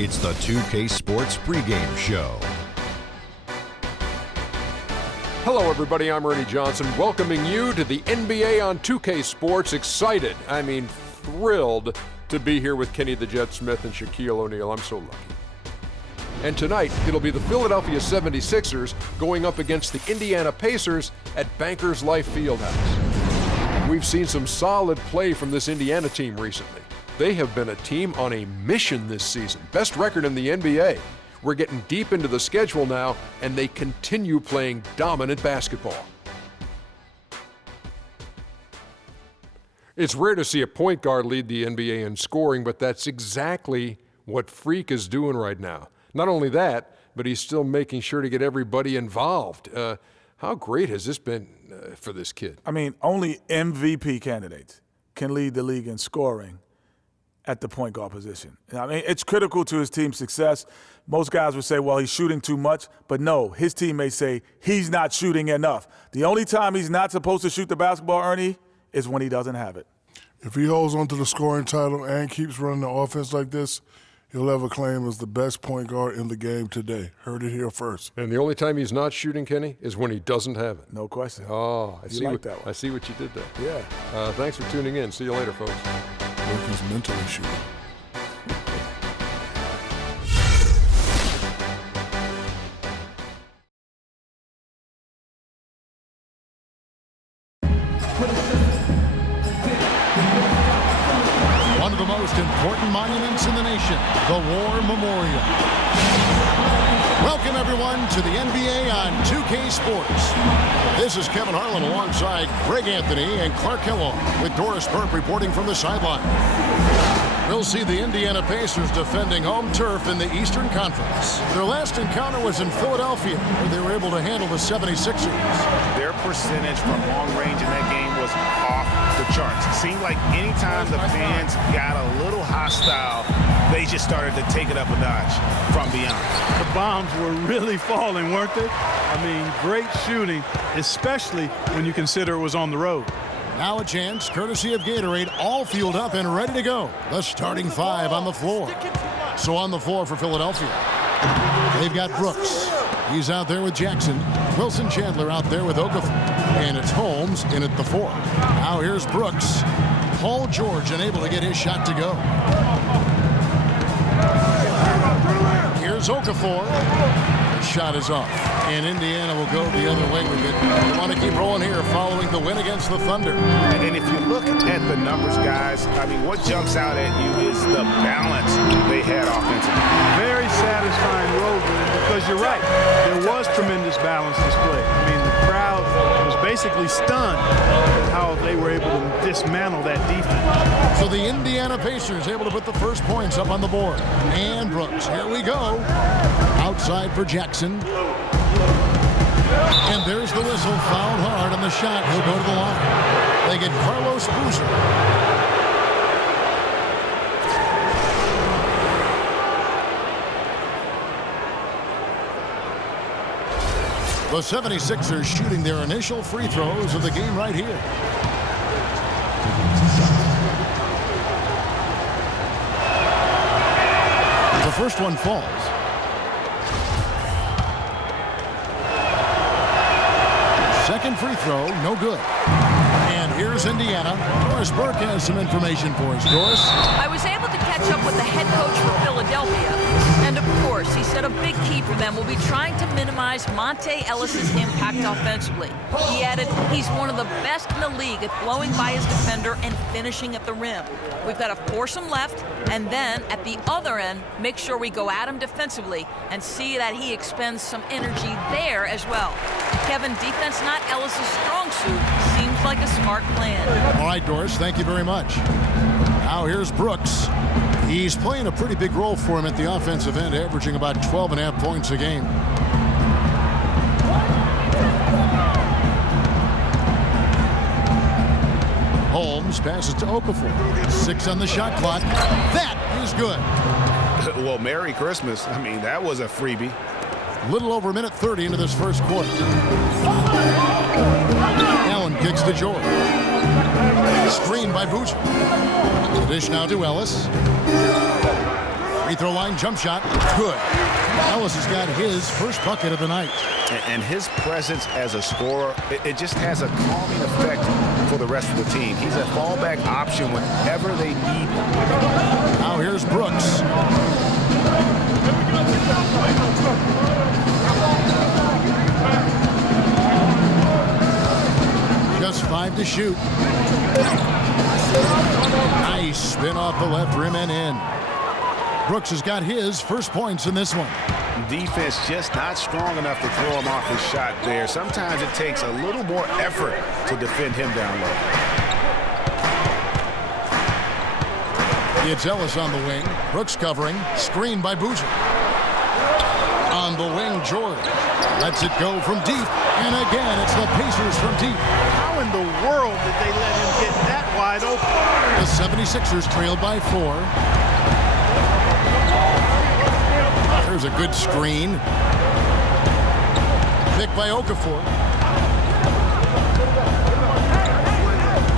It's the 2K Sports pregame show. Hello, everybody. I'm Ernie Johnson, welcoming you to the NBA on 2K Sports. Excited, thrilled to be here with Kenny the Jet Smith and Shaquille O'Neal. I'm so lucky. And tonight, it'll be the Philadelphia 76ers going up against the Indiana Pacers at Bankers Life Fieldhouse. We've seen some solid play from this Indiana team recently. They have been a team on a mission this season. Best record in the NBA. We're getting deep into the schedule now, and they continue playing dominant basketball. It's rare to see a point guard lead the NBA in scoring, but that's exactly what Freak is doing right now. Not only that, but he's still making sure to get everybody involved. How great has this been for this kid? Only MVP candidates can lead the league in scoring at the point guard position. It's critical to his team's success. Most guys would say, well, he's shooting too much, but no, his teammates say he's not shooting enough. The only time he's not supposed to shoot the basketball, Ernie, is when he doesn't have it. If he holds on to the scoring title and keeps running the offense like this, he'll have a claim as the best point guard in the game today. Heard it here first. And the only time he's not shooting, Kenny, is when he doesn't have it. No question. Oh, I see what you did there. Yeah. Thanks for tuning in. See you later, folks. He's mentally shooting. One of the most important monuments in the nation, the War Memorial. Welcome, everyone, to the NBA on 2K Sports. This is Kevin Harlan alongside Greg Anthony and Clark Kellogg with Doris Burke reporting from the sideline. We'll see the Indiana Pacers defending home turf in the Eastern Conference. Their last encounter was in Philadelphia, where they were able to handle the 76ers. Their percentage from long range in that game was off the charts. It seemed like anytime the fans got a little hostile, they just started to take it up a notch from beyond. The bombs were really falling, weren't they? Great shooting, especially when you consider it was on the road. Now a chance, courtesy of Gatorade, all fueled up and ready to go. The starting five on the floor. So on the floor for Philadelphia, they've got Brooks. He's out there with Jackson. Wilson Chandler out there with Okafor. And it's Holmes in at the four. Now here's Brooks. Paul George unable to get his shot to go. Here's Okafor. The shot is off. And Indiana will go the other way with it. They want to keep rolling here following the win against the Thunder. And if you look at the numbers, guys, what jumps out at you is the balance they had offensively. Very satisfying road win because you're right. There was tremendous balance display. The crowd was basically stunned at how they were able to dismantle that defense. So the Indiana Pacers able to put the first points up on the board. And Brooks, here we go. Outside for Jackson. And there's the whistle, fouled hard on the shot. He'll go to the line. They get Carlos Boozer. The 76ers shooting their initial free throws of the game right here. The first one falls. Second free throw, no good. And here's Indiana. Doris Burke has some information for us. Doris? I was able to catch up with the head coach for Philadelphia. And of course, he said a big key for them will be trying to minimize Monte Ellis's impact offensively. He added, he's one of the best in the league at blowing by his defender and finishing at the rim. We've got to force him left, and then at the other end, make sure we go at him defensively and see that he expends some energy there as well. Kevin, defense not Ellis' strong suit. Seems like a smart plan. All right, Doris, thank you very much. Now here's Brooks. He's playing a pretty big role for him at the offensive end, averaging about 12.5 points a game. Holmes passes to Okafor. 6 on the shot clock. That is good. Well, Merry Christmas. That was a freebie. Little over a minute 30 into this first quarter. Allen kicks to George. Screen by Boozer. The dish now to Ellis. Free throw line jump shot. Good. Ellis has got his first bucket of the night. And his presence as a scorer, it just has a calming effect for the rest of the team. He's a fallback option whenever they need one. Now here's Brooks. Just 5 to shoot. Nice spin off the left rim and in. Brooks has got his first points in this one. Defense just not strong enough to throw him off his shot there. Sometimes it takes a little more effort to defend him down low. It's Ellis on the wing. Brooks covering. Screen by Boozer. On the wing, George lets it go from deep. And again, it's the Pacers from deep. How in the world did they let him get that wide open? The 76ers trailed by 4. There's a good screen. Pick by Okafor.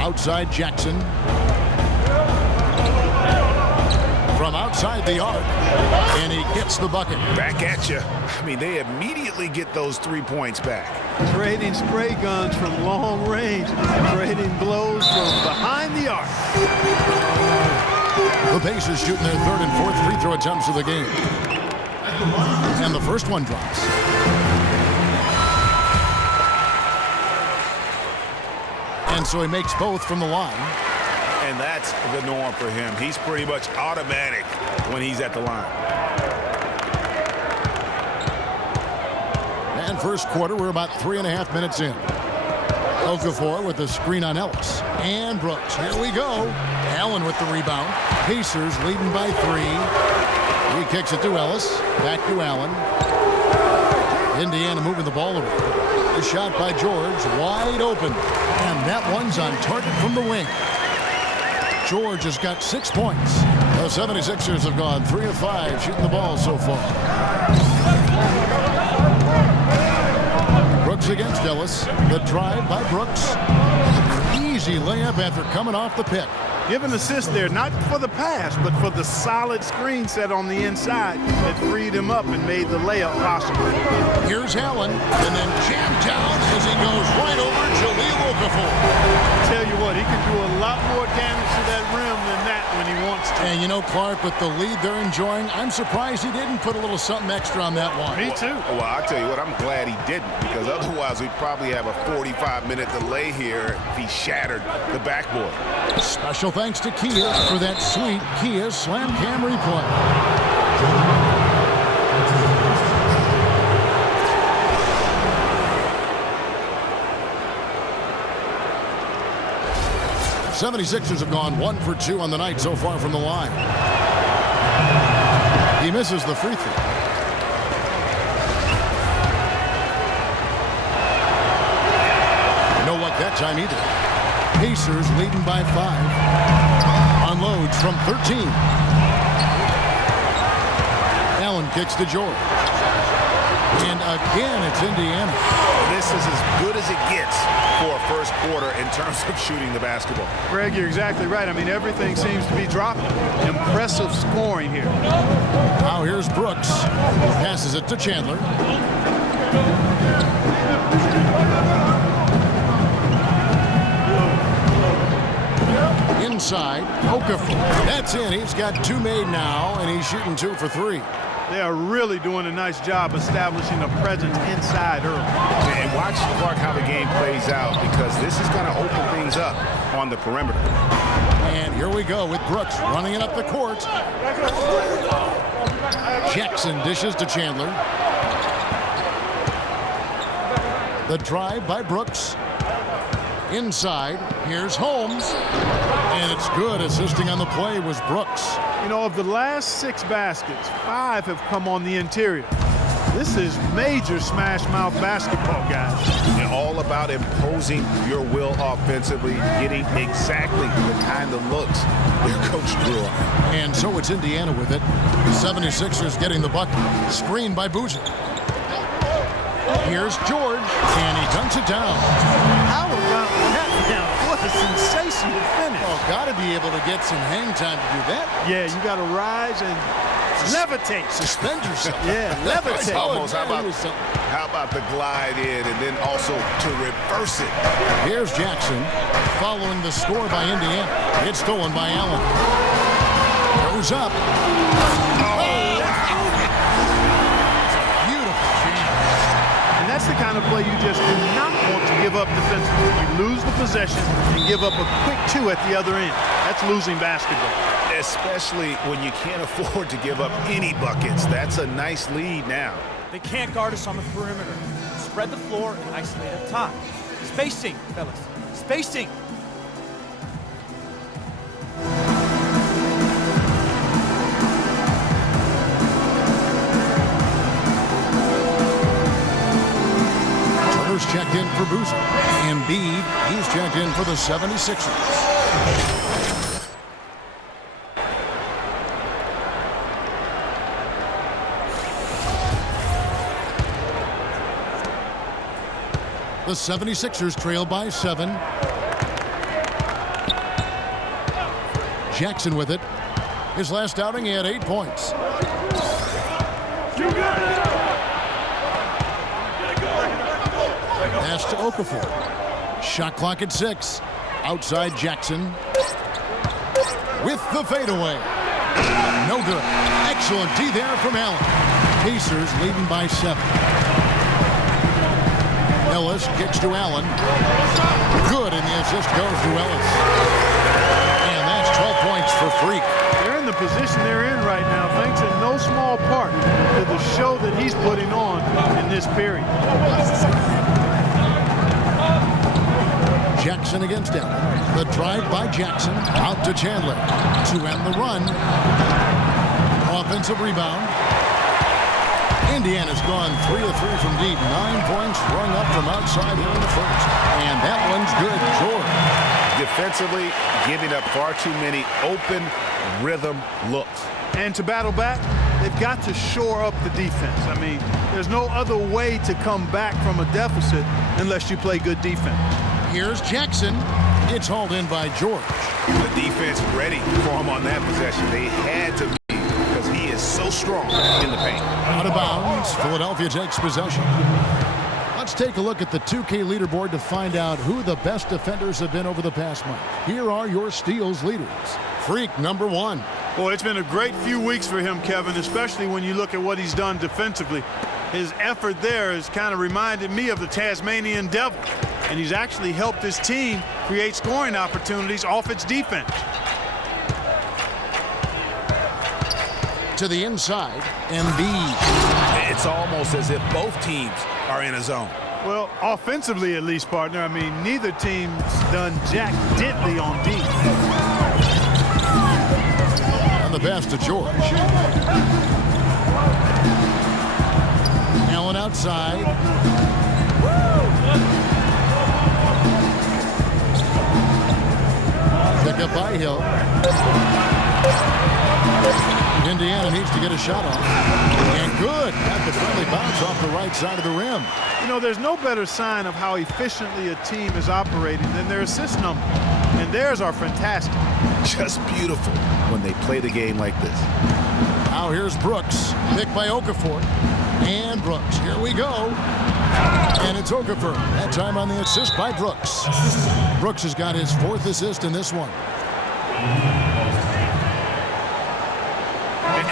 Outside Jackson. From outside the arc. And he gets the bucket. Back at you. I mean, they immediately get those 3 points back. Trading spray guns from long range. Trading blows from behind the arc. The Pacers shooting their third and fourth free throw attempts of the game. And the first one drops. And so he makes both from the line. And that's the norm for him. He's pretty much automatic when he's at the line. And first quarter, we're about 3.5 minutes in. Okafor with the screen on Ellis. And Brooks. Here we go. Allen with the rebound. Pacers leading by 3. He kicks it to Ellis. Back to Allen. Indiana moving the ball around. A shot by George. Wide open. And that one's on target from the wing. George has got 6 points. The 76ers have gone 3 of 5 shooting the ball so far. Brooks against Ellis. The drive by Brooks. Easy layup after coming off the pick. Give an assist there, not for the pass, but for the solid screen set on the inside that freed him up and made the layup possible. Here's Allen, and then jammed down as he goes right over Jahlil Okafor. I tell you what, he can do a lot more damage to that rim than that when he wants to. And you know, Clark, with the lead they're enjoying, I'm surprised he didn't put a little something extra on that one. Me too. Well, I'll tell you what, I'm glad he didn't, because otherwise we'd probably have a 45-minute delay here if he shattered the backboard. Special thanks to Kia for that sweet Kia Slam Cam replay. 76ers have gone 1 for 2 on the night so far from the line. He misses the free throw. No luck that time either. Pacers leading by 5. Unloads from 13. Allen kicks to George. And again, it's Indiana. This is as good as it gets for a first quarter in terms of shooting the basketball. Greg, you're exactly right. I mean, everything seems to be dropping. Impressive scoring here. Now here's Brooks. Passes it to Chandler. Inside, Okafor. That's in. He's got 2 made now, and he's shooting 2 for 3. They are really doing a nice job establishing a presence inside early. And watch, Clark, how the game plays out, because this is going to open things up on the perimeter. And here we go with Brooks running it up the court. Jackson dishes to Chandler. The drive by Brooks. Inside, here's Holmes. And it's good. Assisting on the play was Brooks. You know, of the last 6 baskets, 5 have come on the interior. This is major smash mouth basketball, guys. And all about imposing your will offensively, getting exactly the kind of looks your coach drew on. And so it's Indiana with it. The 76ers getting the bucket. Screen by Boozer. Here's George, and he dunks it down. How about that now? What a sensation. see the finish. Oh, got to be able to get some hang time to do that. Yeah, you got to rise and levitate. Suspend yourself. Yeah, levitate. Almost. How about the glide in and then also to reverse it? Here's Jackson following the score by Indiana. It's stolen by Allen. Goes up. Beautiful change. And that's the kind of play you just do not want to give up defensively. You lose the possession and give up a quick 2 at the other end. That's losing basketball. Especially when you can't afford to give up any buckets. That's a nice lead now. They can't guard us on the perimeter. Spread the floor and isolate up top. Spacing, fellas. Spacing. Turner's checked in for Boozer. Embiid, he's checked in for the 76ers. The 76ers trail by 7. Jackson with it. His last outing, he had 8 points. Pass to Okafor. Shot clock at 6. Outside Jackson. With the fadeaway. No good. Excellent D there from Allen. Pacers leading by 7. Ellis kicks to Allen. Good, and the assist goes to Ellis. And that's 12 points for Freak. They're in the position they're in right now, thanks in no small part to the show that he's putting on in this period. Jackson against Allen. The drive by Jackson. Out to Chandler. To end the run. Offensive rebound. Indiana's gone 3 of 3 from deep. 9 points rung up from outside here in the first. And that one's good. George. Defensively, giving up far too many open rhythm looks. And to battle back, they've got to shore up the defense. I mean, there's no other way to come back from a deficit unless you play good defense. Here's Jackson. It's hauled in by George. The defense ready for him on that possession. They had to be because he is so strong in the paint. Out of bounds. Philadelphia takes possession. Let's take a look at the 2K leaderboard to find out who the best defenders have been over the past month. Here are your steals leaders. Freak, number 1. Boy, it's been a great few weeks for him, Kevin, especially when you look at what he's done defensively. His effort there has kind of reminded me of the Tasmanian Devil, and he's actually helped his team create scoring opportunities off its defense. To the inside, Embiid. It's almost as if both teams are in a zone. Well, offensively at least, partner. I mean, neither team's done jack diddly on D. And the pass to George. Allen outside. Pick up by Hill. Indiana needs to get a shot off. And good. Got the friendly bounce off the right side of the rim. You know, there's no better sign of how efficiently a team is operating than their assist number. And theirs are fantastic. Just beautiful when they play the game like this. Now here's Brooks. Picked by Okafor. And Brooks. Here we go. And it's Okafor. That time on the assist by Brooks. Brooks has got his 4th assist in this one.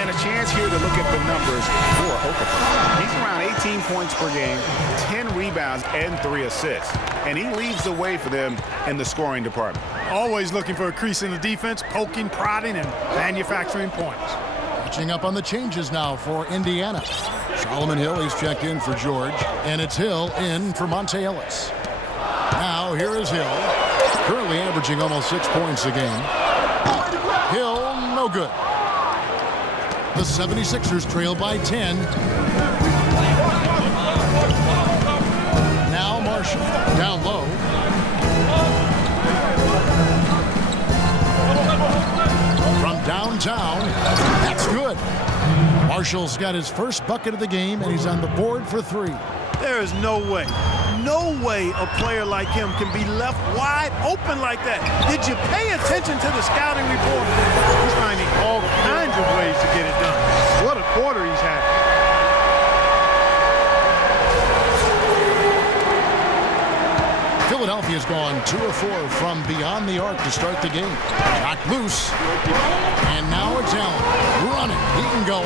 And a chance here to look at the numbers for Okafor. He's around 18 points per game, 10 rebounds, and 3 assists. And he leads the way for them in the scoring department. Always looking for a crease in the defense, poking, prodding, and manufacturing points. Catching up on the changes now for Indiana. Solomon Hill, he's checked in for George. And it's Hill in for Monte Ellis. Now here is Hill. Currently averaging almost 6 points a game. Hill, no good. The 76ers trail by 10. Now Marshall down low. From downtown, that's good. Marshall's got his first bucket of the game, and he's on the board for 3. There is no way, no way a player like him can be left wide open like that. Did you pay attention to the scouting report? He's finding all kinds of ways to get it done. What a quarter he's had. Philadelphia's gone 2 of 4 from beyond the arc to start the game. Knocked loose. And now it's Allen running. He can go.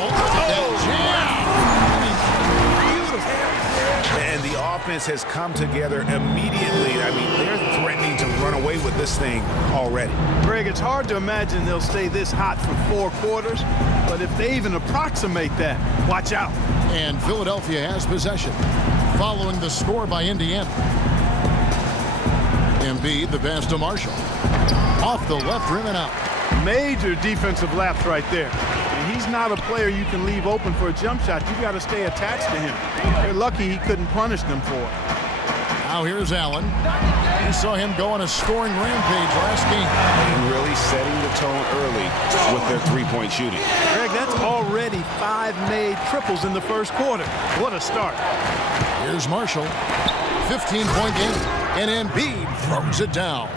And the offense has come together immediately. I mean, they're threatening to run away with this thing already. Greg, it's hard to imagine they'll stay this hot for 4 quarters, but if they even approximate that, watch out. And Philadelphia has possession following the score by Indiana. Embiid, the pass to Marshall. Off the left rim and out. Major defensive lapse right there. And he's not a player you can leave open for a jump shot. You've got to stay attached to him. They're lucky he couldn't punish them for it. Now here's Allen. You saw him go on a scoring rampage last game. And really setting the tone early with their three-point shooting. Greg, that's already 5 made triples in the first quarter. What a start. Here's Marshall. 15-point game. And Embiid throws it down.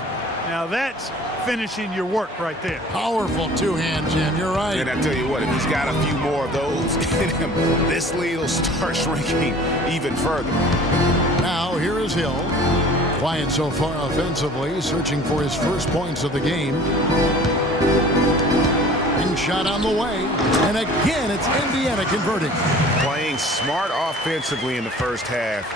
Now that's finishing your work right there. Powerful two-hand, Jim. You're right. And I tell you what, if he's got a few more of those in him, this lead will start shrinking even further. Now here is Hill. Quiet so far offensively, searching for his first points of the game. And shot on the way. And again, it's Indiana converting. Playing smart offensively in the first half,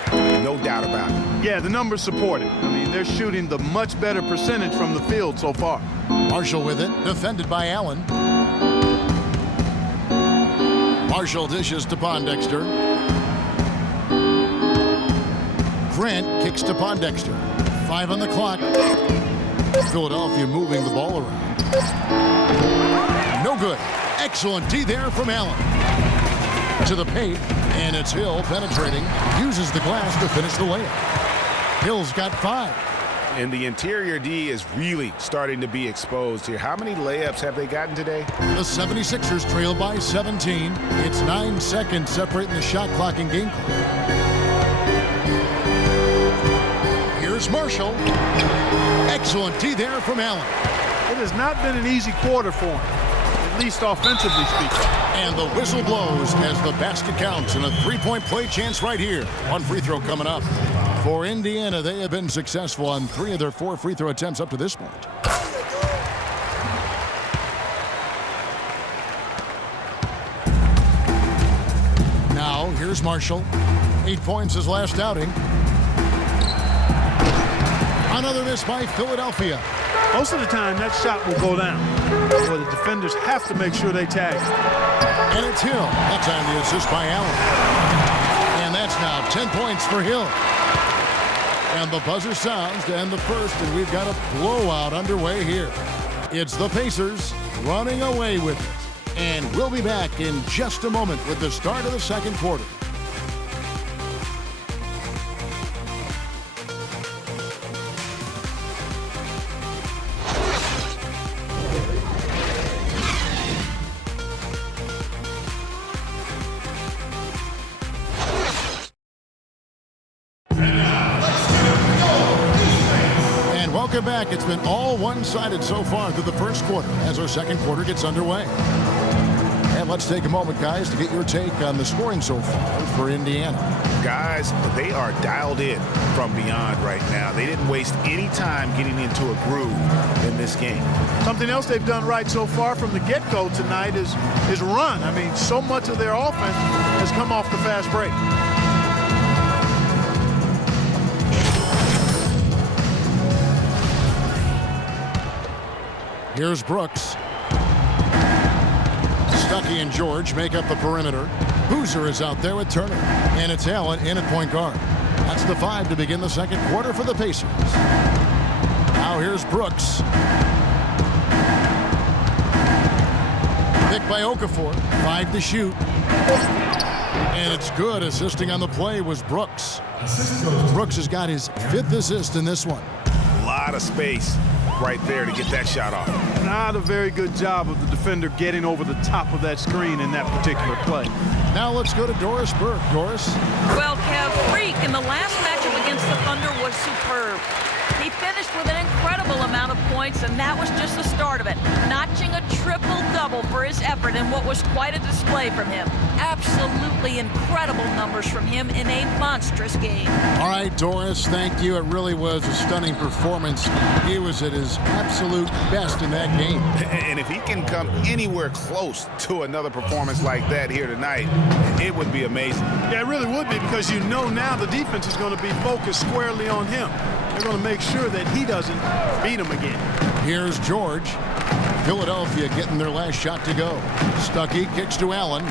no doubt about it. Yeah, the numbers support it. I mean, they're shooting the much better percentage from the field so far. Marshall with it, defended by Allen. Marshall dishes to Pondexter. Grant kicks to Pondexter. 5 on the clock. Philadelphia moving the ball around. No good. Excellent D there from Allen. To the paint, and it's Hill penetrating. Uses the glass to finish the layup. Hill's got 5. And the interior D is really starting to be exposed here. How many layups have they gotten today? The 76ers trail by 17. It's 9 seconds separating the shot clock and game clock. Here's Marshall. Excellent D there from Allen. It has not been an easy quarter for him, at least offensively speaking. And the whistle blows as the basket counts, and a 3-point play chance right here. 1 free throw coming up. For Indiana, they have been successful on 3 of their 4 free throw attempts up to this point. Now, here's Marshall. 8 points his last outing. Another miss by Philadelphia. Most of the time, that shot will go down. But the defenders have to make sure they tag. And it's Hill. That's on the assist by Allen. And that's now 10 points for Hill. And the buzzer sounds to end the first, and we've got a blowout underway here. It's the Pacers running away with it. And we'll be back in just a moment with the start of the second quarter. Welcome back. It's been all one-sided so far through the first quarter as our second quarter gets underway. And let's take a moment, guys, to get your take on the scoring so far for Indiana. Guys, they are dialed in from beyond right now. They didn't waste any time getting into a groove in this game. Something else they've done right so far from the get-go tonight is run. I mean, so much of their offense has come off the fast break. Here's Brooks. Stuckey and George make up the perimeter. Boozer is out there with Turner. And it's Allen in at point guard. That's the 5 to begin the second quarter for the Pacers. Now here's Brooks. Picked by Okafor. 5 to shoot. And it's good. Assisting on the play was Brooks. Brooks has got his 5th assist in this one. A lot of space right there to get that shot off. Not a very good job of the defender getting over the top of that screen in that particular play. Now let's go to Doris Burke. Doris? Well, Kev, Freak in the last matchup against the Thunder was superb. He finished with an incredible amount of points, and that was just the start of it, notching a triple-double for his effort in what was quite a display from him. Absolutely incredible numbers from him in a monstrous game. All right, Doris, thank you. It really was a stunning performance. He was at his absolute best in that game. And if he can come anywhere close to another performance like that here tonight, it would be amazing. Yeah, it really would be, because you know now the defense is going to be focused squarely on him. They're going to make sure that he doesn't beat him again. Here's George. Philadelphia getting their last shot to go. Stuckey kicks to Allen.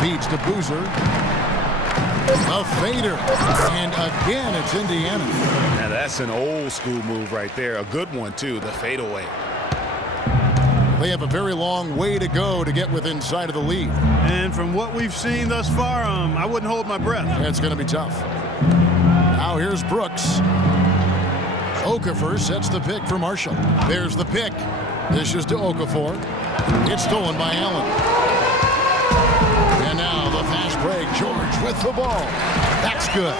Feeds to Boozer. A fader. And again, it's Indiana. Now that's an old school move right there. A good one, too, the fadeaway. They have a very long way to go to get within sight of the lead. And from what we've seen thus far, I wouldn't hold my breath. That's going to be tough. Now here's Brooks. Okafor sets the pick for Marshall. There's the pick. This is to Okafor. It's stolen by Allen. And now the fast break. George with the ball. That's good.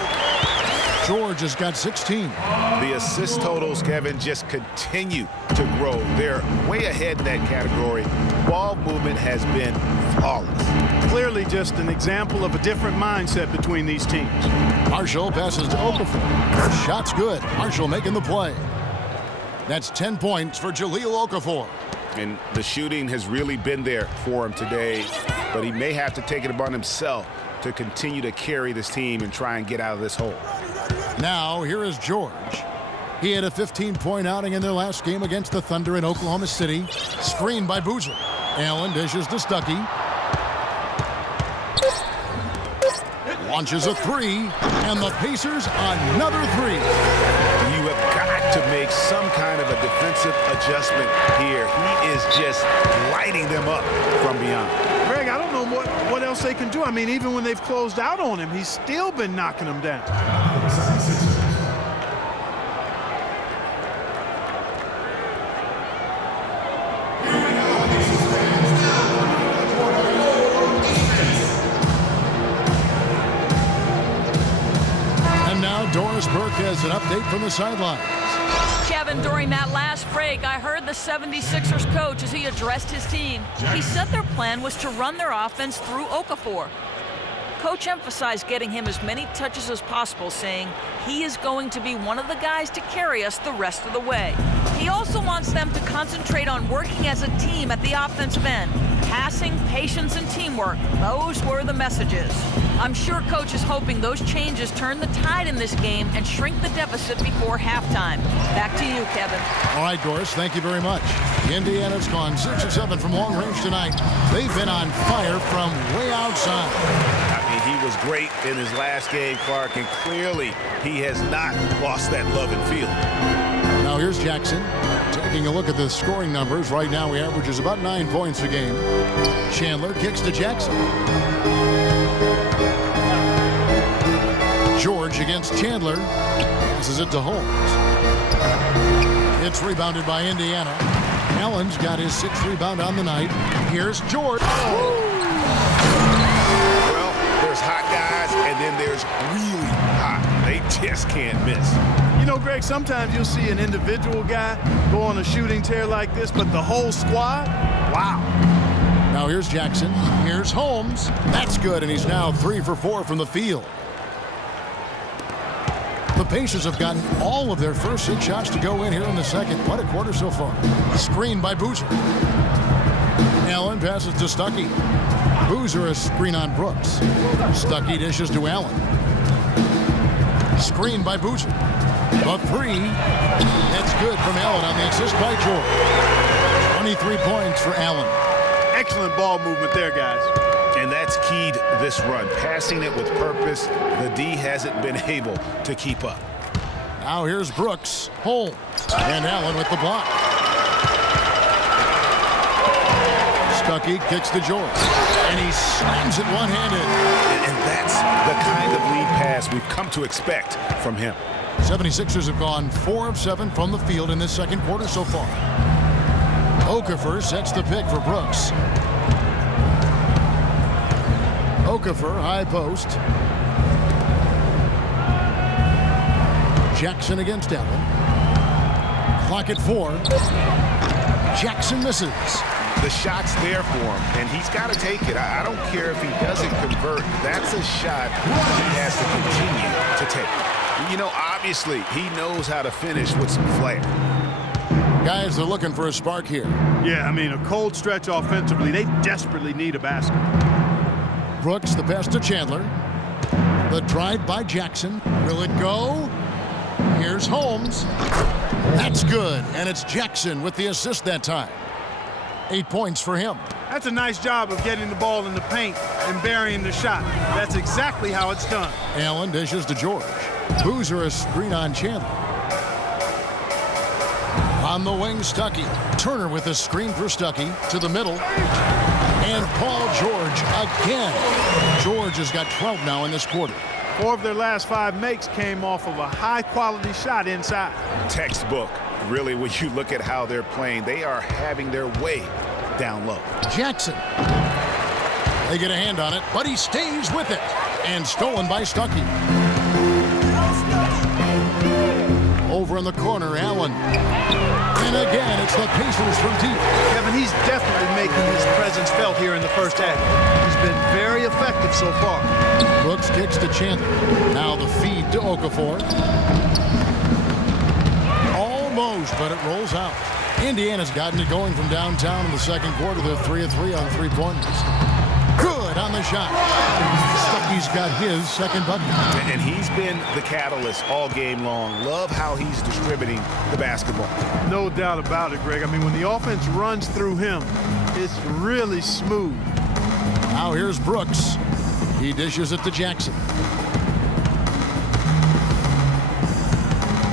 George has got 16. The assist totals, Kevin, just continue to grow. They're way ahead in that category. Ball movement has been flawless. Clearly just an example of a different mindset between these teams. Marshall passes to Okafor. Shot's good. Marshall making the play. That's 10 points for Jahlil Okafor. And the shooting has really been there for him today, but he may have to take it upon himself to continue to carry this team and try and get out of this hole. Now, here is George. He had a 15-point outing in their last game against the Thunder in Oklahoma City. Screened by Boozer. Allen dishes to Stuckey. Launches a three, and the Pacers another three. You have got to make some kind of a defensive adjustment here. He is just lighting them up from beyond. Greg, I don't know what else they can do. I mean, even when they've closed out on him, he's still been knocking them down. Doris Burke has an update from the sidelines. Kevin, during that last break, I heard the 76ers coach as he addressed his team. He said their plan was to run their offense through Okafor. Coach emphasized getting him as many touches as possible, saying he is going to be one of the guys to carry us the rest of the way. He also wants them to concentrate on working as a team at the offensive end. Passing, patience, and teamwork. Those were the messages. I'm sure Coach is hoping those changes turn the tide in this game and shrink the deficit before halftime. Back to you, Kevin. All right, Doris, thank you very much. Indiana's gone 6 of 7 from long range tonight. They've been on fire from way outside. I mean, he was great in his last game, Clark, and clearly he has not lost that love and feel. Now here's Jackson. Taking a look at the scoring numbers, right now he averages about 9 points a game. Chandler kicks to Jackson. George against Chandler. Passes it to Holmes. It's rebounded by Indiana. Allen's got his 6th rebound on the night. Here's George. Well, there's hot guys, and then there's really hot. They just can't miss. You know, Greg, sometimes you'll see an individual guy go on a shooting tear like this, but the whole squad, wow. Now here's Jackson. Here's Holmes. That's good, and he's now 3 for 4 from the field. The Pacers have gotten all of their first 6 shots to go in here in the second. What a quarter so far. Screen by Boozer. Allen passes to Stuckey. Boozer a screen on Brooks. Stuckey dishes to Allen. Screen by Boozer. The three. That's good from Allen on the assist by George. 23 points for Allen. Excellent ball movement there, guys. And that's keyed this run. Passing it with purpose. The D hasn't been able to keep up. Now here's Brooks, Holmes, and Allen with the block. Stuckey kicks to George, and he slams it one-handed. And that's the kind of lead pass we've come to expect from him. 76ers have gone 4 of 7 from the field in this second quarter so far. Okafor sets the pick for Brooks. Okafor, high post. Jackson against Allen. Clock at 4. Jackson misses. The shot's there for him, and he's got to take it. I don't care if he doesn't convert. That's a shot he has to continue to take. You know, obviously, he knows how to finish with some flair. Guys, they're looking for a spark here. Yeah, I mean, a cold stretch offensively. They desperately need a basket. Brooks, the pass to Chandler. The drive by Jackson. Will it go? Here's Holmes. That's good, and it's Jackson with the assist that time. 8 points for him. That's a nice job of getting the ball in the paint and burying the shot. That's exactly how it's done. Allen dishes to George. Boozer a screen on Chandler. On the wing, Stuckey. Turner with a screen for Stuckey to the middle. And Paul George again. George has got 12 now in this quarter. 4 of their last 5 makes came off of a high-quality shot inside. Textbook. Really, when you look at how they're playing, they are having their way down low. Jackson. They get a hand on it, but he stays with it. And stolen by Stuckey. Over in the corner, Allen. And again, it's the Pacers from deep. Kevin, he's definitely making his presence felt here in the first half. He's been very effective so far. Brooks kicks to Chandler. Now the feed to Okafor. Almost, but it rolls out. Indiana's gotten it going from downtown in the second quarter. They're 3 of 3 on 3-pointers. Good on the shot. Stuckey's got his second bucket. And he's been the catalyst all game long. Love how he's distributing the basketball. No doubt about it, Greg. I mean, when the offense runs through him, it's really smooth. Now here's Brooks. He dishes it to Jackson.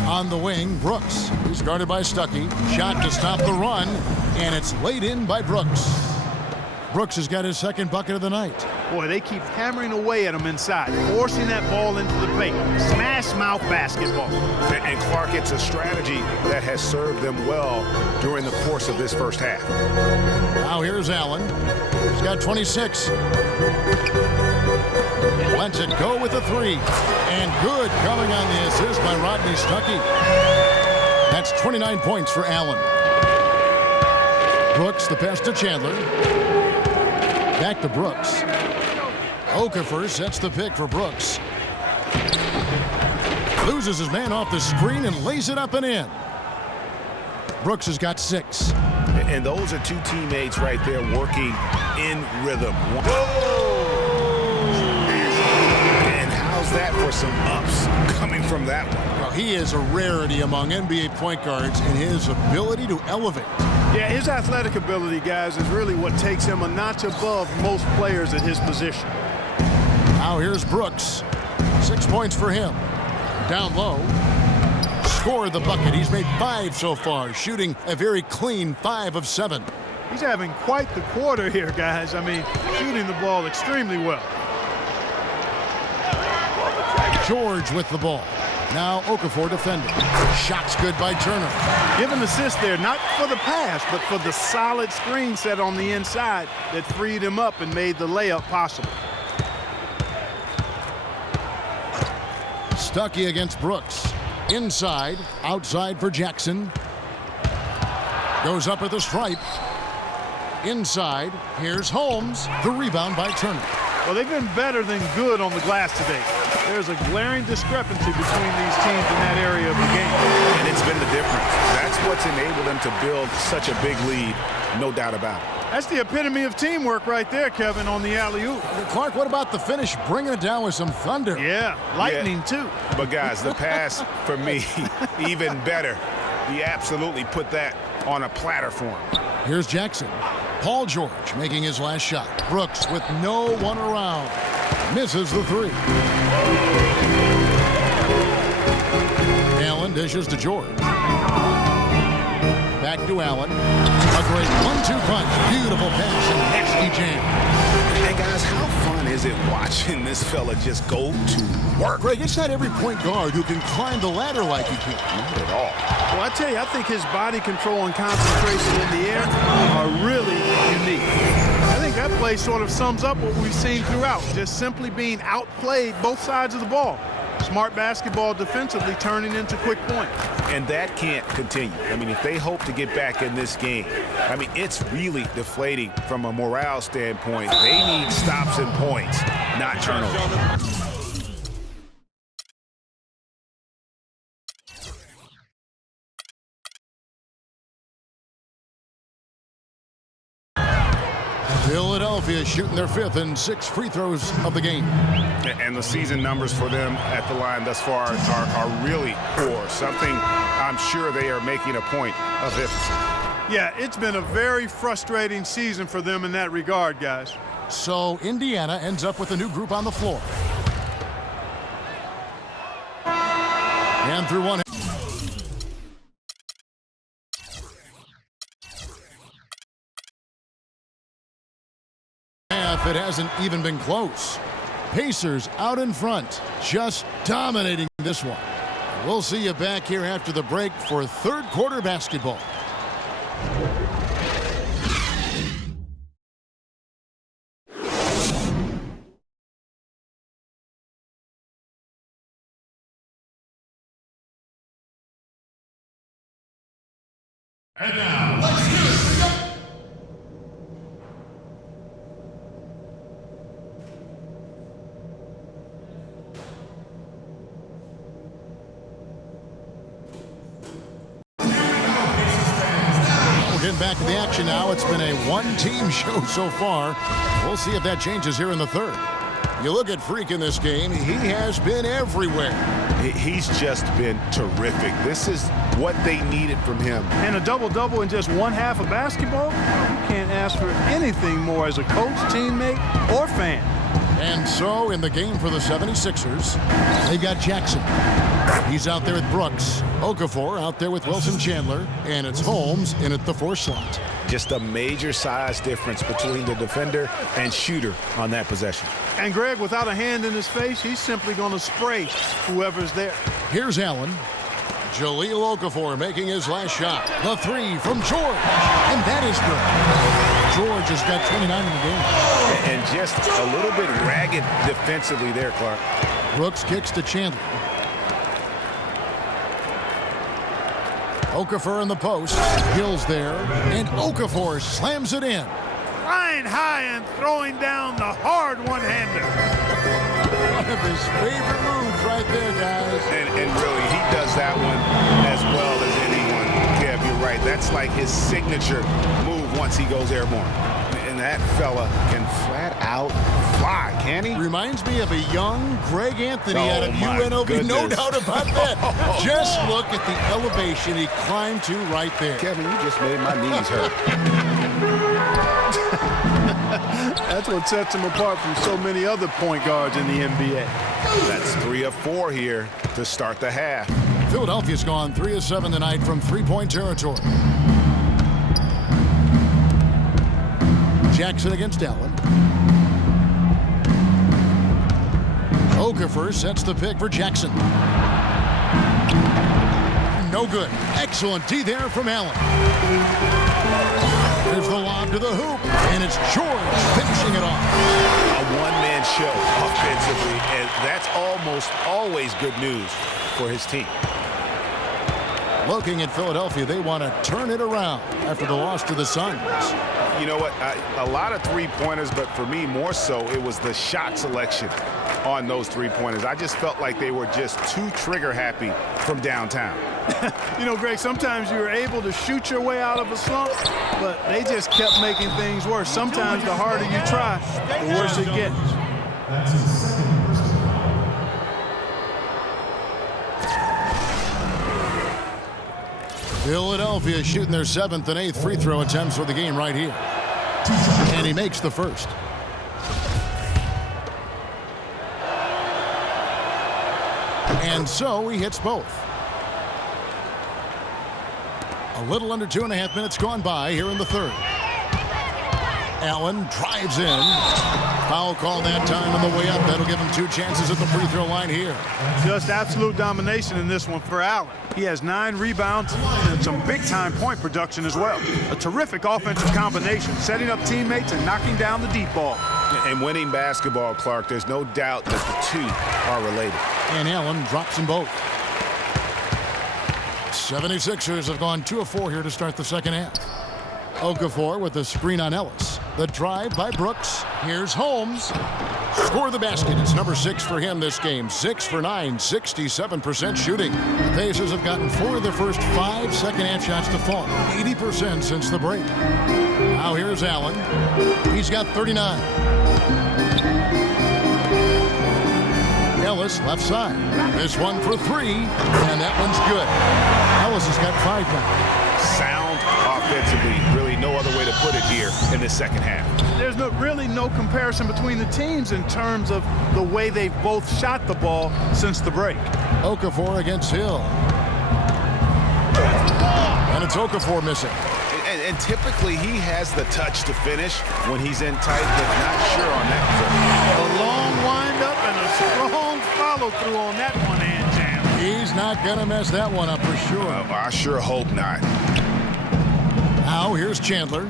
On the wing, Brooks. He's guarded by Stuckey. Shot to stop the run, and it's laid in by Brooks. Brooks has got his second bucket of the night. Boy, they keep hammering away at him inside, forcing that ball into the paint. Smash mouth basketball. And Clark, it's a strategy that has served them well during the course of this first half. Now here's Allen. He's got 26. Lets it go with a 3. And good coming on the assist by Rodney Stuckey. That's 29 points for Allen. Brooks, the pass to Chandler. Back to Brooks. Okafor sets the pick for Brooks. Loses his man off the screen and lays it up and in. Brooks has got 6. And those are 2 teammates right there working in rhythm. And how's that for some ups coming from that one? Well, he is a rarity among NBA point guards in his ability to elevate. Yeah, his athletic ability, guys, is really what takes him a notch above most players at his position. Now here's Brooks. 6 points for him. Down low. Scored the bucket. He's made 5 so far, shooting a very clean 5 of 7. He's having quite the quarter here, guys. I mean, shooting the ball extremely well. George with the ball. Now Okafor defending. Shots good by Turner. Give an assist there, not for the pass, but for the solid screen set on the inside that freed him up and made the layup possible. Stuckey against Brooks. Inside, outside for Jackson. Goes up at the stripe. Inside, here's Holmes. The rebound by Turner. Well, they've been better than good on the glass today. There's a glaring discrepancy between these teams in that area of the game. And it's been the difference. That's what's enabled them to build such a big lead, no doubt about it. That's the epitome of teamwork right there, Kevin, on the alley-oop. Clark, what about the finish? Bringing it down with some thunder. Yeah, lightning too. But guys, the pass, for me, even better. He absolutely put that on a platter for him. Here's Jackson. Paul George making his last shot. Brooks with no one around. Misses the 3. Allen dishes to George. Back to Allen. A great 1-2 punch. Beautiful pass and nasty jam. And guys, how fun is it watching this fella just go to work? Greg, it's not every point guard who can climb the ladder like he can. Not at all. Well, I tell you, I think his body control and concentration in the air are really unique. I think that play sort of sums up what we've seen throughout, just simply being outplayed both sides of the ball. Smart basketball defensively turning into quick points. And that can't continue. I mean, if they hope to get back in this game, I mean, it's really deflating from a morale standpoint. They need stops and points, not turnovers. Philadelphia shooting their 5th and 6th free throws of the game. And the season numbers for them at the line thus far are really poor. Something I'm sure they are making a point of emphasis. Yeah, it's been a very frustrating season for them in that regard, guys. So Indiana ends up with a new group on the floor. And through one. It hasn't even been close. Pacers out in front, just dominating this one. We'll see you back here after the break for third quarter basketball. And now, let's do it. Getting back to the action now. It's been a one-team show so far. We'll see if that changes here in the third. You look at Freak in this game, he has been everywhere. He's just been terrific. This is what they needed from him. And a double-double in just one half of basketball? You can't ask for anything more as a coach, teammate, or fan. And so in the game for the 76ers, they got Jackson. He's out there with Brooks. Okafor out there with Wilson Chandler. And it's Holmes in at the 4 slot. Just a major size difference between the defender and shooter on that possession. And Greg, without a hand in his face, he's simply going to spray whoever's there. Here's Allen. Jahlil Okafor making his last shot. The 3 from George. And that is good. George has got 29 in the game. And just a little bit ragged defensively there, Clark. Brooks kicks to Chandler. Okafor in the post. Hill's there. And Okafor slams it in. Flying high and throwing down the hard one-hander. One of his favorite moves right there, guys. And really, he does that one as well as anyone. Kev, you're right. That's like his signature move once he goes airborne. And that fella can flat out fly, can he? Reminds me of a young Greg Anthony out of UNLV. Goodness. No doubt about that. Just look at the elevation he climbed to right there. Kevin, you just made my knees hurt. That's what sets him apart from so many other point guards in the NBA. That's 3 of 4 here to start the half. Philadelphia's gone 3 of 7 tonight from three-point territory. Jackson against Allen. Okafor sets the pick for Jackson. No good. Excellent D there from Allen. There's the lob to the hoop, and it's George finishing it off. A one-man show offensively, and that's almost always good news for his team. Looking at Philadelphia, they want to turn it around after the loss to the Suns. You know what? A lot of three-pointers, but for me, more so, it was the shot selection on those three-pointers. I just felt like they were just too trigger-happy from downtown. You know, Greg, sometimes you're able to shoot your way out of a slump, but they just kept making things worse. Sometimes the harder you try, the worse it gets. That's his second personal foul. Philadelphia shooting their 7th and 8th free throw attempts for the game right here. And he makes the first. And so he hits both. A little under 2.5 minutes gone by here in the third. Allen drives in. Foul call that time on the way up. That'll give him 2 chances at the free throw line here. Just absolute domination in this one for Allen. He has 9 rebounds and some big-time point production as well. A terrific offensive combination, setting up teammates and knocking down the deep ball. And winning basketball, Clark, there's no doubt that the two are related. And Allen drops them both. 76ers have gone 2 of 4 here to start the second half. Okafor with the screen on Ellis. The drive by Brooks. Here's Holmes. Score the basket. It's number 6 for him this game. 6 for 9, 67% shooting. The Pacers have gotten 4 of their first 5 second-half shots to fall. 80% since the break. Now here's Allen. He's got 39. Ellis left side. This one for 3, and that one's good. Ellis has got 5 now. Sound offensively. Really no other way to put it here in this second half. There's really no comparison between the teams in terms of the way they've both shot the ball since the break. Okafor against Hill. And it's Okafor missing. And typically he has the touch to finish when he's in tight, but not sure on that. A long wind-up and a strong follow-through on that one-hand jam. He's not going to mess that one up for sure. I sure hope not. Now here's Chandler.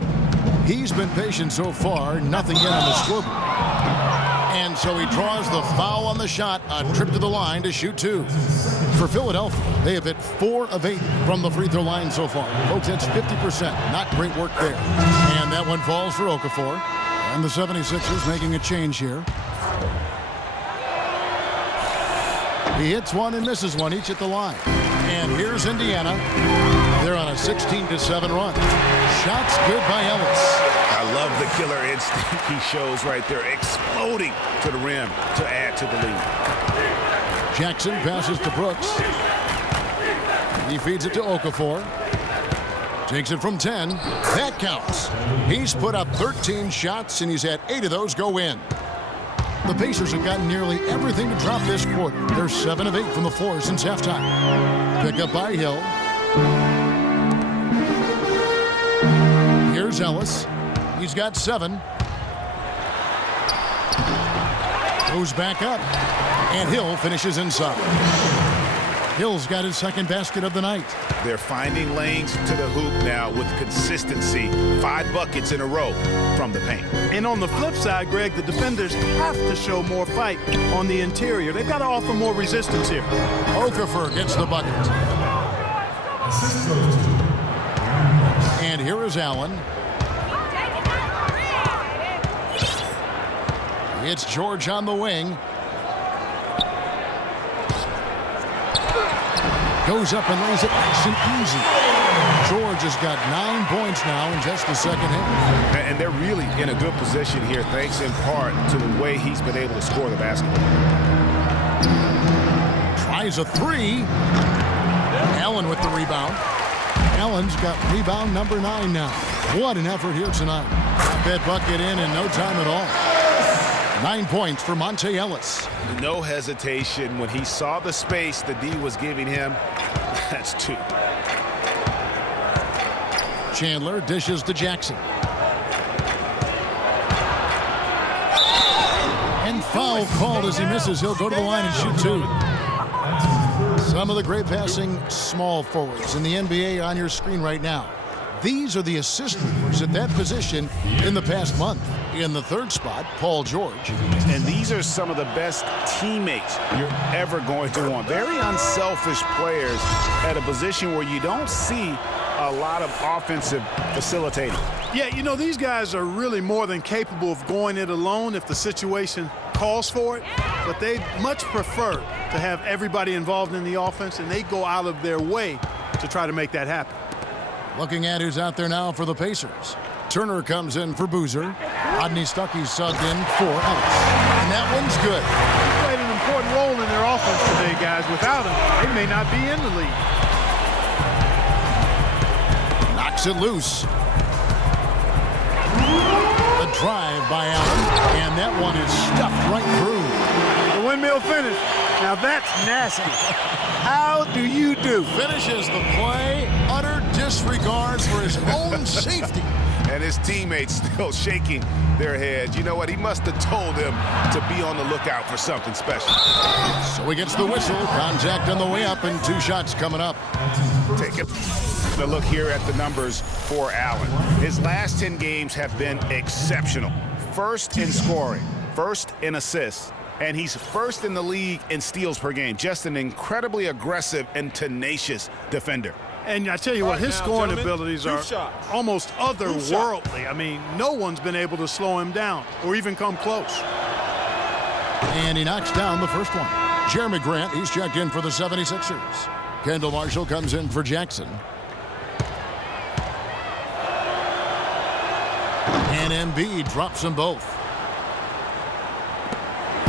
He's been patient so far, nothing yet on the scoreboard. And so he draws the foul on the shot, a trip to the line to shoot 2. For Philadelphia, they have hit 4 of 8 from the free throw line so far. Folks, that's 50%. Not great work there. And that one falls for Okafor. And the 76ers making a change here. He hits one and misses one, each at the line. And here's Indiana. They're on a 16-7 run. Shots good by Ellis. I love the killer instinct he shows right there, exploding to the rim to add to the lead. Jackson passes to Brooks. He feeds it to Okafor. Takes it from 10. That counts. He's put up 13 shots, and he's had 8 of those go in. The Pacers have gotten nearly everything to drop this quarter. They're 7 of 8 from the floor since halftime. Pick up by Hill. Here's Ellis. He's got 7. Goes back up. And Hill finishes inside. Hill's got his second basket of the night. They're finding lanes to the hoop now with consistency. 5 buckets in a row from the paint. And on the flip side, Greg, the defenders have to show more fight on the interior. They've got to offer more resistance here. Okafor gets the bucket. And here is Allen. It's George on the wing. Goes up and lays it nice and easy. George has got 9 points now in just the second half. And they're really in a good position here, thanks in part to the way he's been able to score the basketball. Tries a 3. Allen with the rebound. Allen's got rebound number 9 now. What an effort here tonight. Got that bucket in no time at all. 9 points for Monte Ellis. No hesitation when he saw the space the D was giving him. That's 2. Chandler dishes to Jackson. And foul called as he misses. He'll go to the line and shoot 2. Some of the great passing small forwards in the NBA on your screen right now. These are the assist leaders at that position in the past month. In the 3rd spot, Paul George. And these are some of the best teammates you're ever going to want. Very unselfish players at a position where you don't see a lot of offensive facilitating. Yeah, you know, these guys are really more than capable of going it alone if the situation calls for it, but they much prefer to have everybody involved in the offense, and they go out of their way to try to make that happen. Looking at who's out there now for the Pacers. Turner comes in for Boozer. Rodney Stuckey subbed in for Ellis. And that one's good. He played an important role in their offense today, guys. Without him, they may not be in the league. Knocks it loose. The drive by Allen. And that one is stuffed right through. The windmill finish. Now that's nasty. How do you do? Finishes the play. Utter disregard for his own safety. And his teammates still shaking their heads. You know what? He must have told them to be on the lookout for something special. So he gets the whistle. Contact on the way up and 2 shots coming up. Take it. A look here at the numbers for Allen. His last 10 games have been exceptional. First in scoring, first in assists, and he's first in the league in steals per game. Just an incredibly aggressive and tenacious defender. And I tell you what, his scoring abilities are almost otherworldly. I mean, no one's been able to slow him down or even come close. And he knocks down the first one. Jeremy Grant, he's checked in for the 76ers. Kendall Marshall comes in for Jackson. And Embiid drops them both.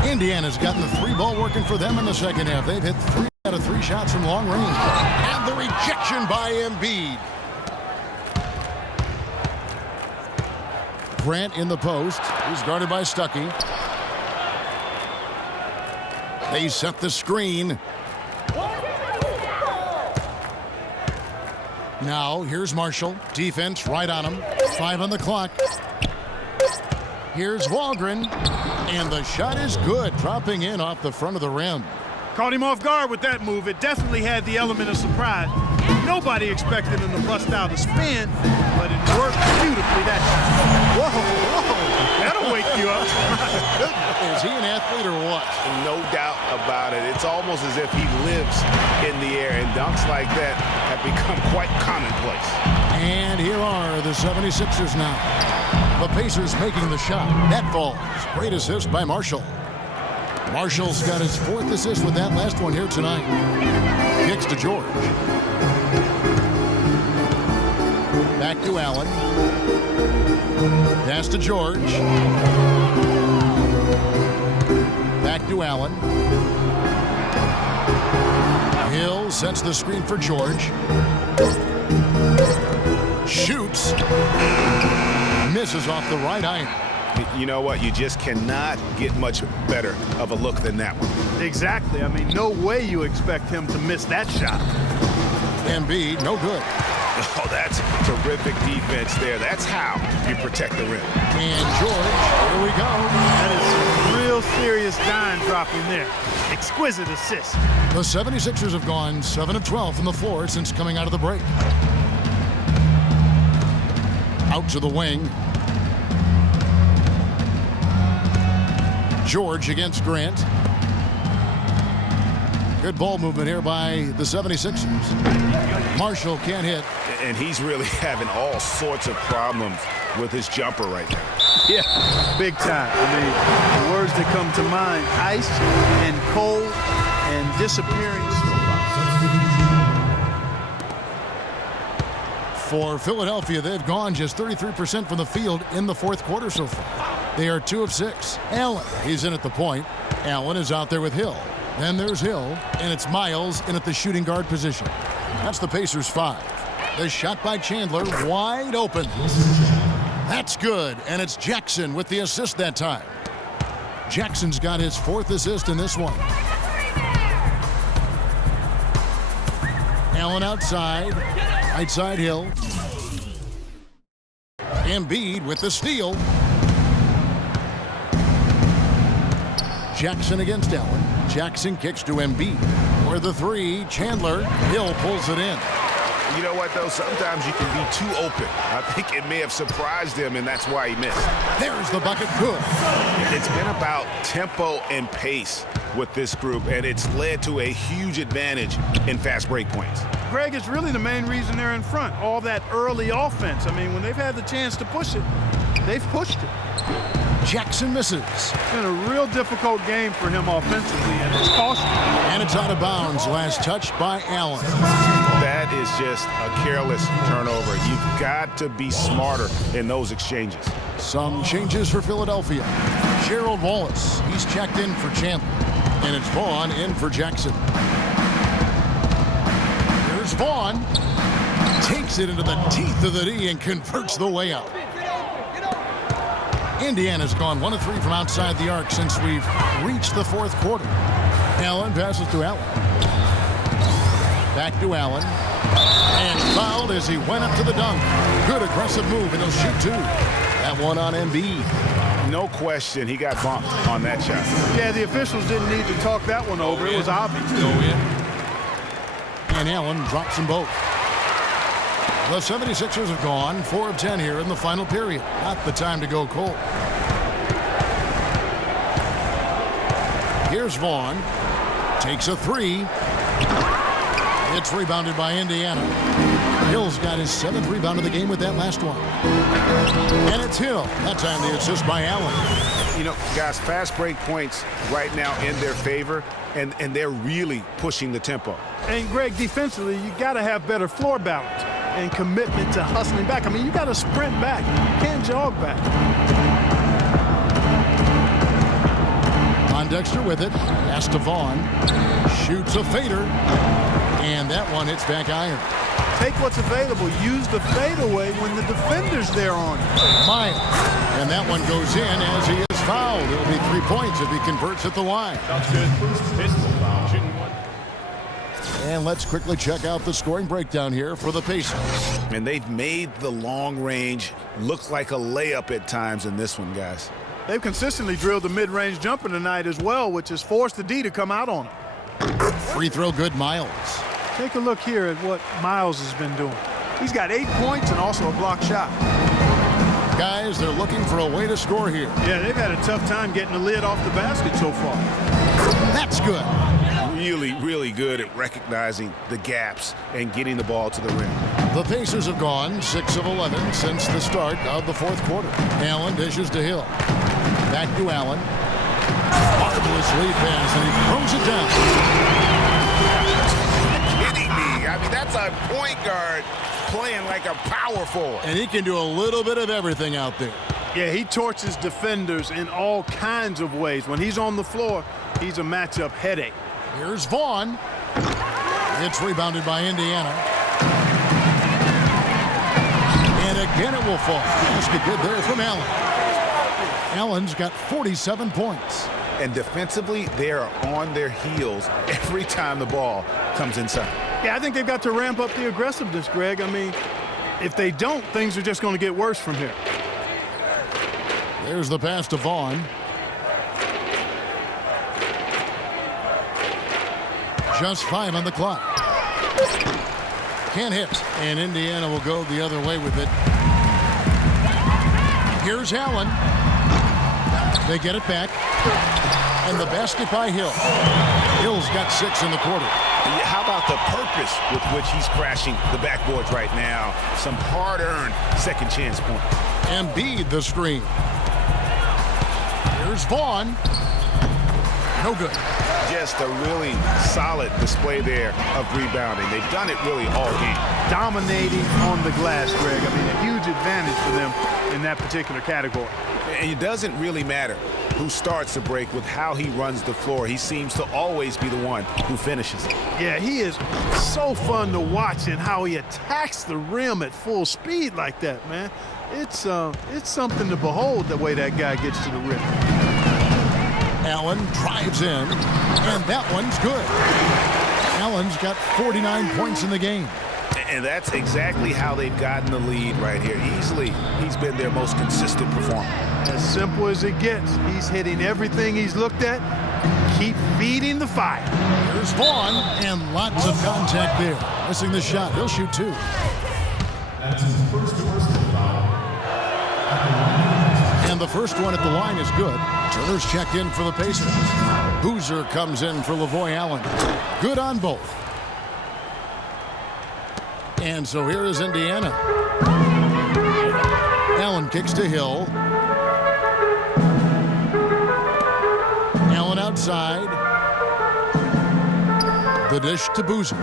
Indiana's gotten the 3-ball working for them in the second half. They've hit 3 out of 3 shots from long range. And the rejection by Embiid. Grant in the post. He's guarded by Stuckey. They set the screen. Now, here's Marshall. Defense right on him. 5 on the clock. Here's Walgren. And the shot is good, dropping in off the front of the rim. Caught him off guard with that move. It definitely had the element of surprise. Nobody expected him to bust out a spin, but it worked beautifully that time. Whoa. That'll wake you up. Is he an athlete or what? No doubt about it. It's almost as if he lives in the air, and dunks like that have become quite commonplace. And here are the 76ers now. The Pacers making the shot. That falls. Great assist by Marshall. Marshall's got his 4th assist with that last one here tonight. Kicks to George. Back to Allen. Pass to George. Back to Allen. Hill sets the screen for George. Shoots. Misses off the right iron. You know what? You just cannot get much better of a look than that one. Exactly. I mean, no way you expect him to miss that shot. Embiid, no good. Oh, that's terrific defense there. That's how you protect the rim. And George, here we go. That is some real serious dime dropping there. Exquisite assist. The 76ers have gone 7 of 12 from the floor since coming out of the break. Out to the wing. George against Grant. Good ball movement here by the 76ers. Marshall can't hit. And he's really having all sorts of problems with his jumper right now. Yeah, big time. I mean, the words that come to mind, ice and cold and disappearing. For Philadelphia, they've gone just 33% from the field in the 4th quarter so far. They are 2 of 6. Allen, he's in at the point. Allen is out there with Hill. Then there's Hill, and it's Miles in at the shooting guard position. That's the Pacers' 5. The shot by Chandler, wide open. That's good, and it's Jackson with the assist that time. Jackson's got his 4th assist in this one. Allen outside. Right side Hill. Embiid with the steal. Jackson against Allen. Jackson kicks to Embiid. For the 3, Chandler. Hill pulls it in. You know what, though? Sometimes you can be too open. I think it may have surprised him, and that's why he missed. There's the bucket. Good. It's been about tempo and pace with this group, and it's led to a huge advantage in fast break points. Greg, is really the main reason they're in front. All that early offense. I mean, when they've had the chance to push it, they've pushed it. Jackson misses. It's been a real difficult game for him offensively, and it's costly. And it's out of bounds. Last touch by Allen. That is just a careless turnover. You've got to be smarter in those exchanges. Some changes for Philadelphia. Gerald Wallace, he's checked in for Chandler. And it's Vaughn in for Jackson. Here's Vaughn. Takes it into the teeth of the D and converts the layup. Indiana's gone 1 of 3 from outside the arc since we've reached the 4th quarter. Allen passes to Allen. Back to Allen. And fouled as he went up to the dunk. Good aggressive move, and he'll shoot two. That one on Embiid. No question, he got bumped on that shot. Yeah, the officials didn't need to talk that one over. It was obvious. Go in. And Allen drops them both. The 76ers have gone 4 of 10 here in the final period. Not the time to go cold. Here's Vaughn. Takes a three. It's rebounded by Indiana. Hill's got his 7th rebound of the game with that last one. And it's Hill. That time the assist by Allen. You know, guys, fast break points right now in their favor, and they're really pushing the tempo. And, Greg, defensively, you got to have better floor balance and commitment to hustling back. I mean, you got to sprint back. You can't jog back. Dexter with it. Pass to Vaughn. Shoots a fader. And that one hits back iron. Take what's available. Use the fadeaway when the defender's there on it. Miles. And that one goes in as he is fouled. It'll be 3 points if he converts at the line. That's good. Pistol foul. Shooting one. And let's quickly check out the scoring breakdown here for the Pacers. And they've made the long range look like a layup at times in this one, guys. They've consistently drilled the mid-range jumper tonight as well, which has forced the D to come out on it. Free throw good, Miles. Take a look here at what Miles has been doing. He's got 8 points and also a block shot. Guys, they're looking for a way to score here. Yeah, they've had a tough time getting the lid off the basket so far. That's good. Really, really good at recognizing the gaps and getting the ball to the rim. The Pacers have gone 6 of 11 since the start of the fourth quarter. Allen dishes to Hill. Back to Allen. Marvelous lead pass, and he throws it down. Kidding me. I mean, that's a point guard playing like a power forward. And he can do a little bit of everything out there. Yeah, he torches defenders in all kinds of ways. When he's on the floor, he's a matchup headache. Here's Vaughn. It's rebounded by Indiana. And again it will fall. Basket good there from Allen. Allen's got 47 points. And defensively, they are on their heels every time the ball comes inside. Yeah, I think they've got to ramp up the aggressiveness, Greg. I mean, if they don't, things are just going to get worse from here. There's the pass to Vaughn. Just 5 on the clock. Can't hit. And Indiana will go the other way with it. Here's Allen. They get it back. And the basket by Hill. Hill's got 6 in the quarter. How about the purpose with which he's crashing the backboards right now? Some hard-earned second chance points. Embiid the screen. Here's Vaughn. No good. Just a really solid display there of rebounding. They've done it really all game. Dominating on the glass, Greg. I mean, a huge advantage for them in that particular category. And it doesn't really matter who starts the break with how he runs the floor. He seems to always be the one who finishes it. Yeah, he is so fun to watch and how he attacks the rim at full speed like that, man. It's something to behold the way that guy gets to the rim. Allen drives in, and that one's good. Allen's got 49 points in the game. And that's exactly how they've gotten the lead right here. Easily, he's been their most consistent performer. As simple as it gets. He's hitting everything he's looked at. Keep feeding the fire. Here's Vaughn, and lots of contact there. Missing the shot. He'll shoot 2. That's his first personal foul. And the first one at the line is good. Turner's checked in for the Pacers. Boozer comes in for Lavoy Allen. Good on both. And so here is Indiana. Allen kicks to Hill. Allen outside. The dish to Boozer.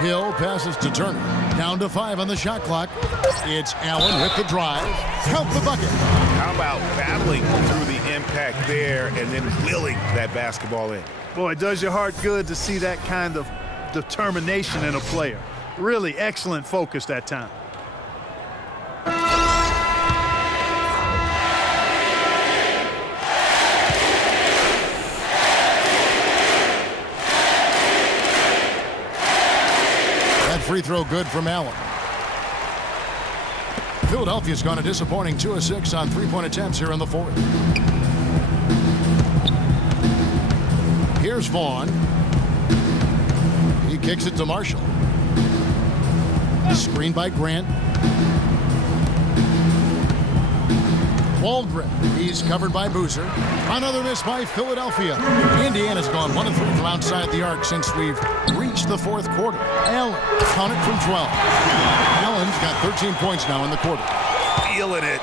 Hill passes to Turner. Down to 5 on the shot clock. It's Allen with the drive. Count the bucket. How about battling through the impact there and then willing that basketball in? Boy, it does your heart good to see that kind of determination in a player. Really excellent focus that time. free throw good from Allen. Philadelphia's gone a disappointing 2 of 6 on three-point attempts here in the fourth. Here's Vaughn. He kicks it to Marshall. Screen by Grant. Waldron. He's covered by Boozer. Another miss by Philadelphia. Indiana's gone 1 of 3 from outside the arc since we've reached the fourth quarter. Allen counted from 12. Allen's got 13 points now in the quarter. Feeling it.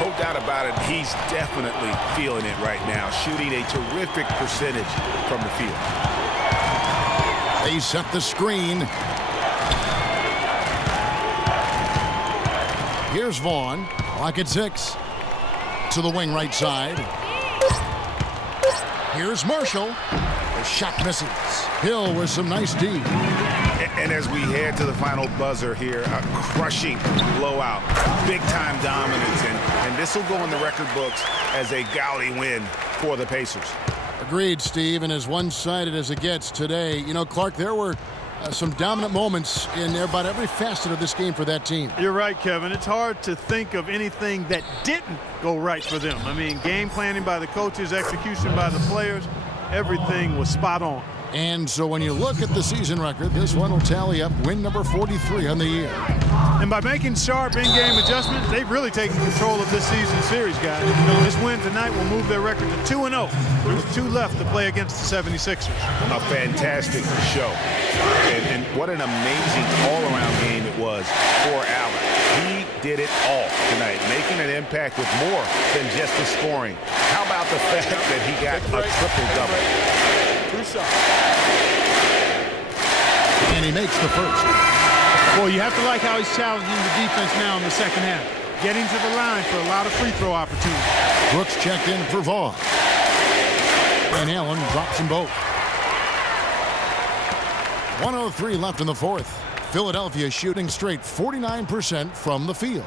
No doubt about it. He's definitely feeling it right now. Shooting a terrific percentage from the field. They set the screen. Here's Vaughn. Clock at 6. To the wing right side. Here's Marshall. The shot misses. Hill with some nice D. And as we head to the final buzzer here, a crushing blowout, big-time dominance, and this will go in the record books as a gaudy win for the Pacers. Agreed, Steve, and as one-sided as it gets today. You know, Clark, there were some dominant moments in about every facet of this game for that team. You're right, Kevin. It's hard to think of anything that didn't go right for them. I mean, game planning by the coaches, execution by the players, everything was spot on. And so when you look at the season record, this one will tally up win number 43 on the year. And by making sharp in-game adjustments, they've really taken control of this season series, guys. You know, this win tonight will move their record to 2-0. There's 2 left to play against the 76ers. A fantastic show. And what an amazing all-around game it was for Allen. He did it all tonight, making an impact with more than just the scoring. How about the fact that he got a triple-double? And he makes the first. Well, you have to like how he's challenging the defense now in the second half. Getting to the line for a lot of free throw opportunities. Brooks checked in for Vaughn. And Allen drops them both. 1:03 left in the fourth. Philadelphia shooting straight 49% from the field.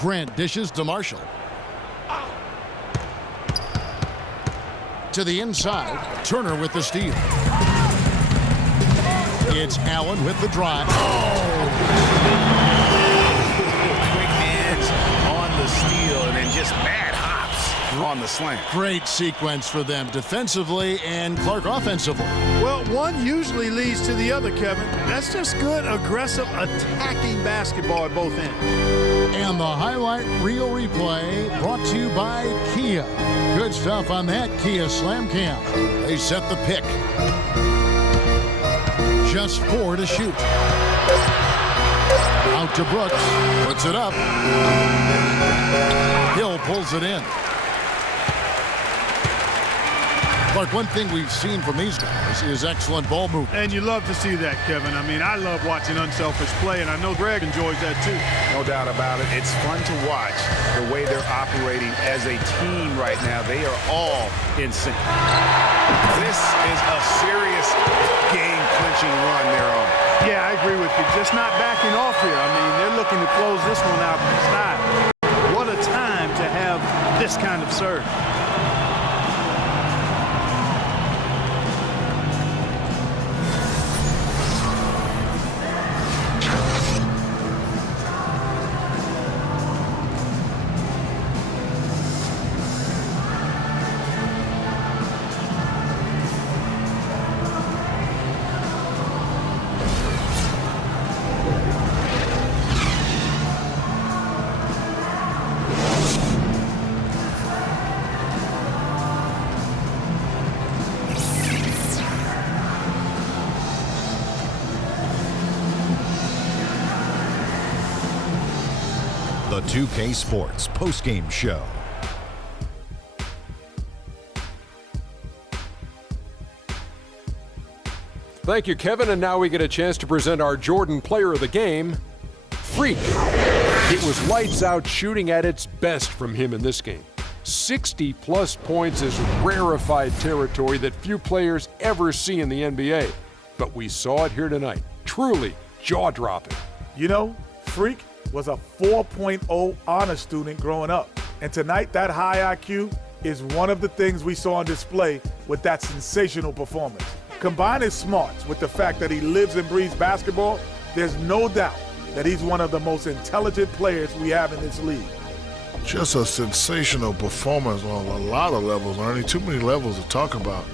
Grant dishes to Marshall. To the inside. Turner with the steal. It's Allen with the drive. Quick hands on the steal and then just mad hops on the slant. Great sequence for them defensively and Clark offensively. Well, one usually leads to the other, Kevin. That's just good, aggressive, attacking basketball at both ends. And the highlight reel replay brought to you by Kia. Good stuff on that Kia Slam Cam. They set the pick. Just 4 to shoot. Out to Brooks. Puts it up. Hill pulls it in. Clark, one thing we've seen from these guys is excellent ball movement. And you love to see that, Kevin. I mean, I love watching unselfish play, and I know Greg enjoys that too. No doubt about it. It's fun to watch the way they're operating as a team right now. They are all in sync. This is a serious game-clinching run they're on. Yeah, I agree with you. Just not backing off here. I mean, they're looking to close this one out in style. What a time to have this kind of surge. The 2K Sports postgame show. Thank you, Kevin. And now we get a chance to present our Jordan Player of the Game, Freak. It was lights out shooting at its best from him in this game. 60-plus points is rarefied territory that few players ever see in the NBA. But we saw it here tonight. Truly jaw-dropping. You know, Freak was a 4.0 honor student growing up. And tonight, that high IQ is one of the things we saw on display with that sensational performance. Combine his smarts with the fact that he lives and breathes basketball, there's no doubt that he's one of the most intelligent players we have in this league. Just a sensational performance on a lot of levels, Ernie. Too many levels to talk about.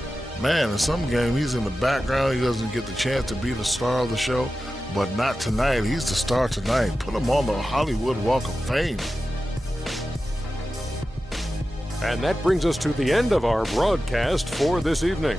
Man, in some game, he's in the background. He doesn't get the chance to be the star of the show, but not tonight. He's the star tonight. Put him on the Hollywood Walk of Fame. And that brings us to the end of our broadcast for this evening.